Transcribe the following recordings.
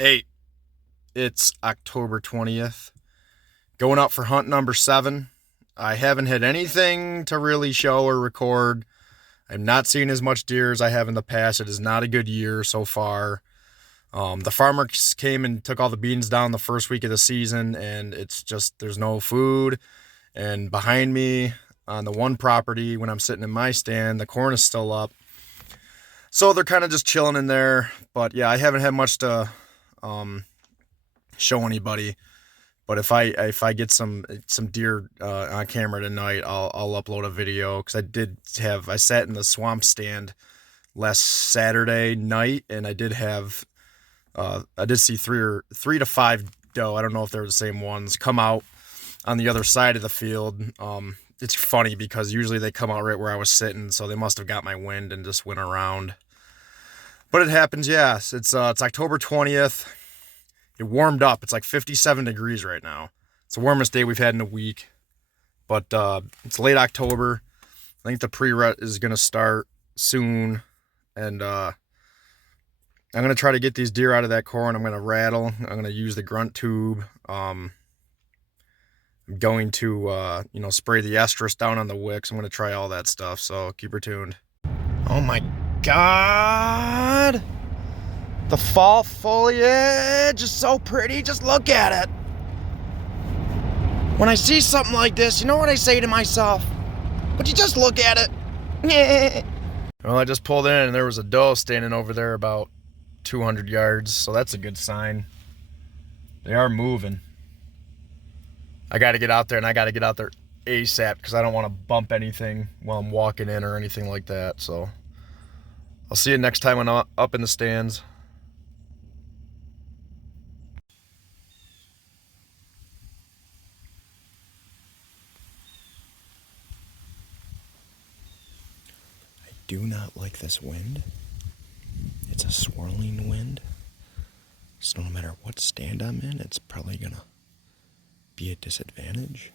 Hey, it's October 20th. Going out for hunt number 7. I haven't hit anything to really show or record. I'm not seeing as much deer as I have in the past. It is not a good year so far. The farmers came and took all the beans down the first week of the season, and it's just, there's no food. And behind me on the one property, when I'm sitting in my stand, the corn is still up. So they're kind of just chilling in there. But yeah, I haven't had much to show anybody. But if I get some deer on camera tonight, I'll upload a video, because I sat in the swamp stand last Saturday night, and I did see three to five doe. I don't know if they're the same ones, come out on the other side of the field. It's funny because usually they come out right where I was sitting, so they must have got my wind and just went around. But it happens, yes. It's October 20th. It warmed up. It's like 57 degrees right now. It's the warmest day we've had in a week. But it's late October. I think the pre-rut is going to start soon. And I'm going to try to get these deer out of that corn. I'm going to rattle. I'm going to use the grunt tube. I'm going to, spray the estrus down on the wicks. I'm going to try all that stuff. So keep her tuned. Oh my God. The fall foliage is so pretty. Just look at it. When I see something like this, you know what I say to myself? Would you just look at it? Well, I just pulled in and there was a doe standing over there about 200 yards, so that's a good sign. They are moving. I got to get out there, and I got to get out there ASAP because I don't want to bump anything while I'm walking in or anything like that. So I'll see you next time when I'm up in the stands. I do not like this wind. It's a swirling wind. So no matter what stand I'm in, it's probably going to be a disadvantage.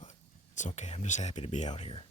But it's okay. I'm just happy to be out here.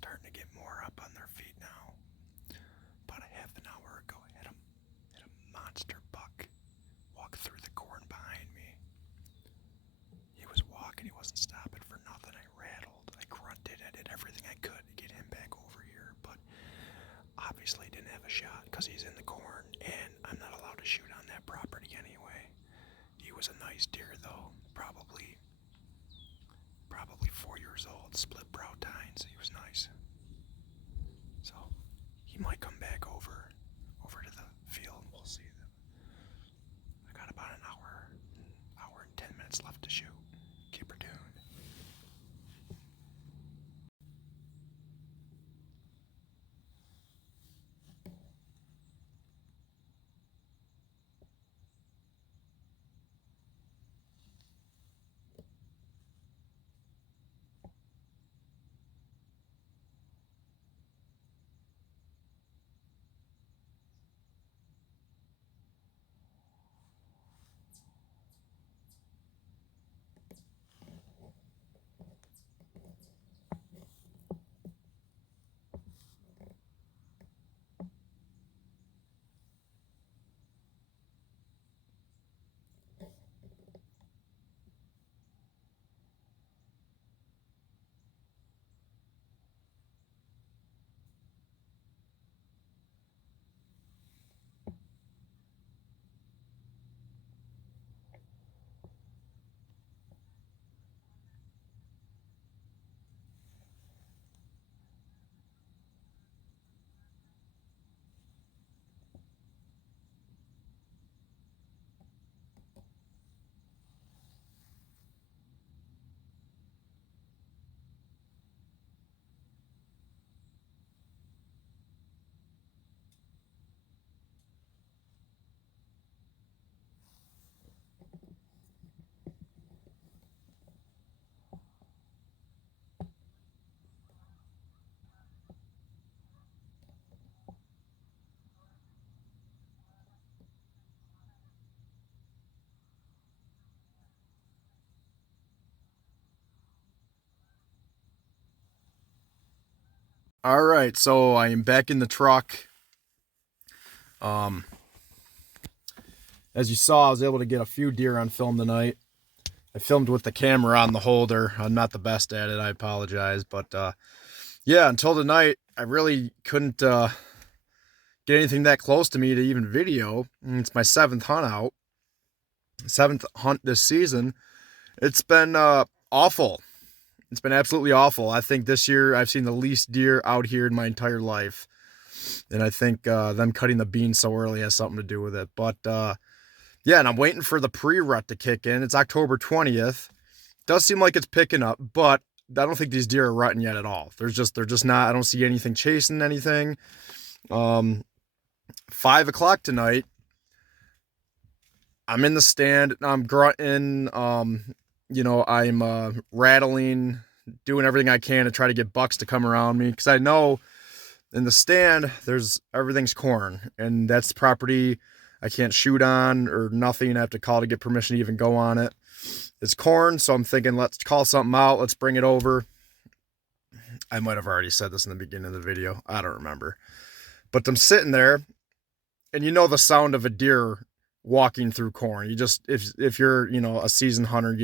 starting to get more up on their feet now. About a half an hour ago, I had a monster buck walk through the corn behind me. He was walking, he wasn't stopping for nothing. I rattled, I grunted, I did everything I could to get him back over here, but obviously didn't have a shot because he's in the corn, and I'm not allowed to shoot on that property anyway. He was a nice deer though, probably 4 years old, split brow tines. He was nice. So he might come back over to the field. We'll see. I got about an hour and 10 minutes left to shoot. Keep her tuned. All right, so I am back in the truck. Um, as you saw, I was able to get a few deer on film tonight. I filmed with the camera on the holder. I'm not the best at it. I apologize, but yeah, until tonight, I really couldn't get anything that close to me to even video. It's my 7th hunt out, 7th hunt this season. It's been awful. It's been absolutely awful. I think this year I've seen the least deer out here in my entire life. And I think them cutting the beans so early has something to do with it. But yeah, and I'm waiting for the pre-rut to kick in. It's October 20th. Does seem like it's picking up, but I don't think these deer are rutting yet at all. They're just not, I don't see anything chasing anything. 5 o'clock tonight, I'm in the stand, I'm grunting, I'm rattling, doing everything I can to try to get bucks to come around me, because I know in the stand everything's corn, and that's the property I can't shoot on or nothing. I have to call to get permission to even go on it. It's corn, so I'm thinking, let's call something out, let's bring it over. I might have already said this in the beginning of the video, I don't remember, but I'm sitting there, and you know the sound of a deer walking through corn. You just, if you're, a seasoned hunter,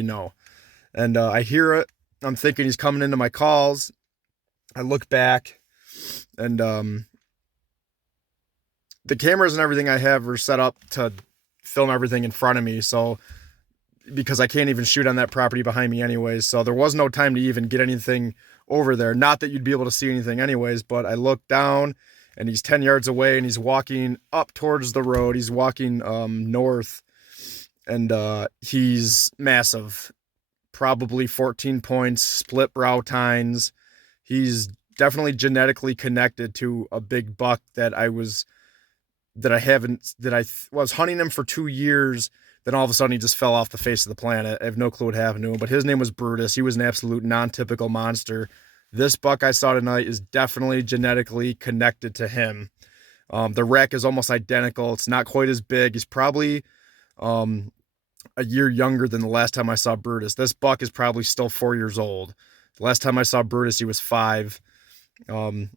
and I hear it. I'm thinking he's coming into my calls. I look back, and the cameras and everything I have are set up to film everything in front of me. So, because I can't even shoot on that property behind me anyways. So there was no time to even get anything over there. Not that you'd be able to see anything anyways, but I look down, and he's 10 yards away, and he's walking up towards the road. He's walking north, and he's massive. Probably 14 points, split brow tines. He's definitely genetically connected to a big buck that I was hunting him for 2 years. Then all of a sudden he just fell off the face of the planet. I have no clue what happened to him, but his name was Brutus. He was an absolute non-typical monster. This buck I saw tonight is definitely genetically connected to him. The rack is almost identical. It's not quite as big. He's probably a year younger than the last time I saw Brutus. This buck is probably still 4 years old. The last time I saw Brutus, he was 5. Um,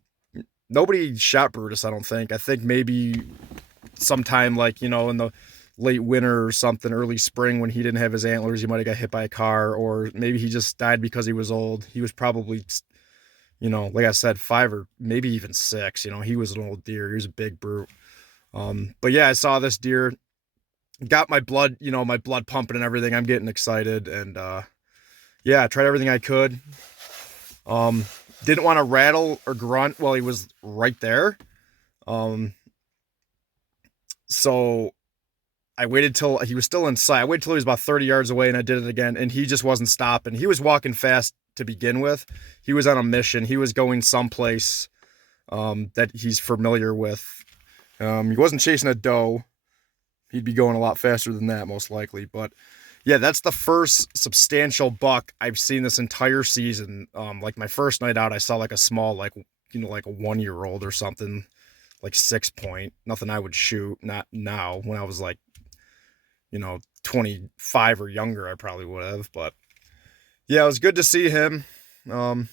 Nobody shot Brutus, I don't think. I think maybe sometime like, in the late winter or something, early spring when he didn't have his antlers, he might have got hit by a car, or maybe he just died because he was old. He was probably, like I said, 5 or maybe even 6. He was an old deer. He was a big brute. But yeah, I saw this deer, got my blood, my blood pumping and everything. I'm getting excited, and yeah, I tried everything I could. Um, didn't want to rattle or grunt while he was right there. Um, so I waited till he was still in sight. I waited till he was about 30 yards away, and I did it again, and he just wasn't stopping. He was walking fast to begin with. He was on a mission. He was going someplace that he's familiar with. He wasn't chasing a doe. He'd be going a lot faster than that, most likely. But yeah, that's the first substantial buck I've seen this entire season. Like my first night out, I saw like a small, like a 1-year-old or something, like 6 point. Nothing I would shoot. Not now. When I was like 25 or younger, I probably would have. But yeah, it was good to see him. Um,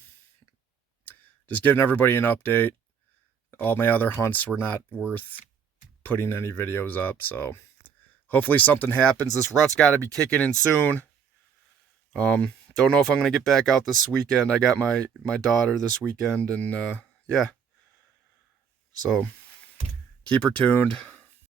just giving everybody an update. All my other hunts were not worth putting any videos up, so hopefully something happens. This rut's got to be kicking in soon. Don't know if I'm gonna get back out this weekend. I got my daughter this weekend, and yeah, so keep her tuned.